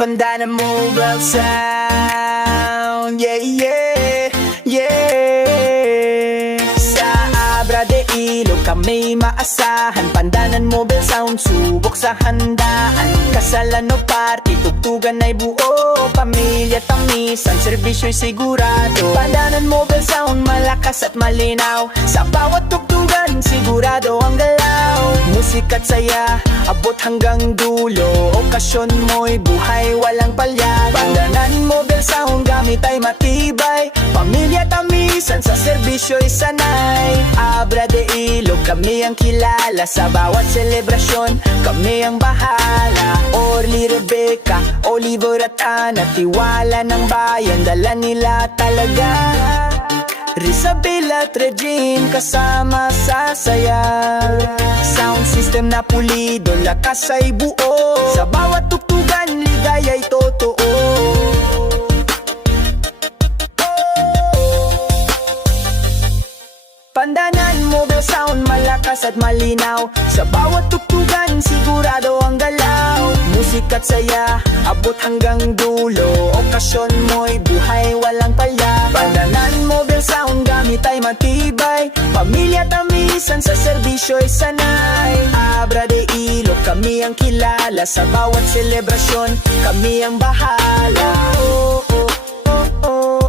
Pandanan Mobile Sound. Yeah, yeah, yeah. Sa Abra de Ilog kami maasahan. Pandanan Mobile Sound, subok sa handaan. Kasalan o party, tugtugan ay buo. Pamilya tamisan, servisyo'y sigurado. Pandanan Mobile Sound, malakas at malinaw. Sa bawat tugtugan, sigurado ang galaw. Musik at saya, abot hanggang dulo. Okasyon mo'y buhay, walang palya. Pandanan Mobile Sound, gamit ay matibay. Pamilya tamisan, sa serbisyo'y sanay. Abra de Ilog, kami ang kilala. Sa bawat selebrasyon, kami ang bahala. Orly, Rebecca, Oliver at Ana, tiwala ng bayan, dala nila talaga. Rizabel at Regine, kasama sa saya. Sound system na pulido, lakas ay buo. Sa bawat tugtugan, ligaya'y totoo. Pandanan Mobile Sound, malakas at malinaw. Sa bawat tugtugan, sigurado ang galaw. Musik at saya, abot hanggang dulo. Okasyon mo'y buhay, walang palya. Pandanan Mobile Sound, gamit ay matibay. Pamilya tamisan, sa serbisyo'y sanay. Abra de Ilog, kami ang kilala. Sa bawat selebrasyon, kami ang bahala. Oh, oh, oh, oh.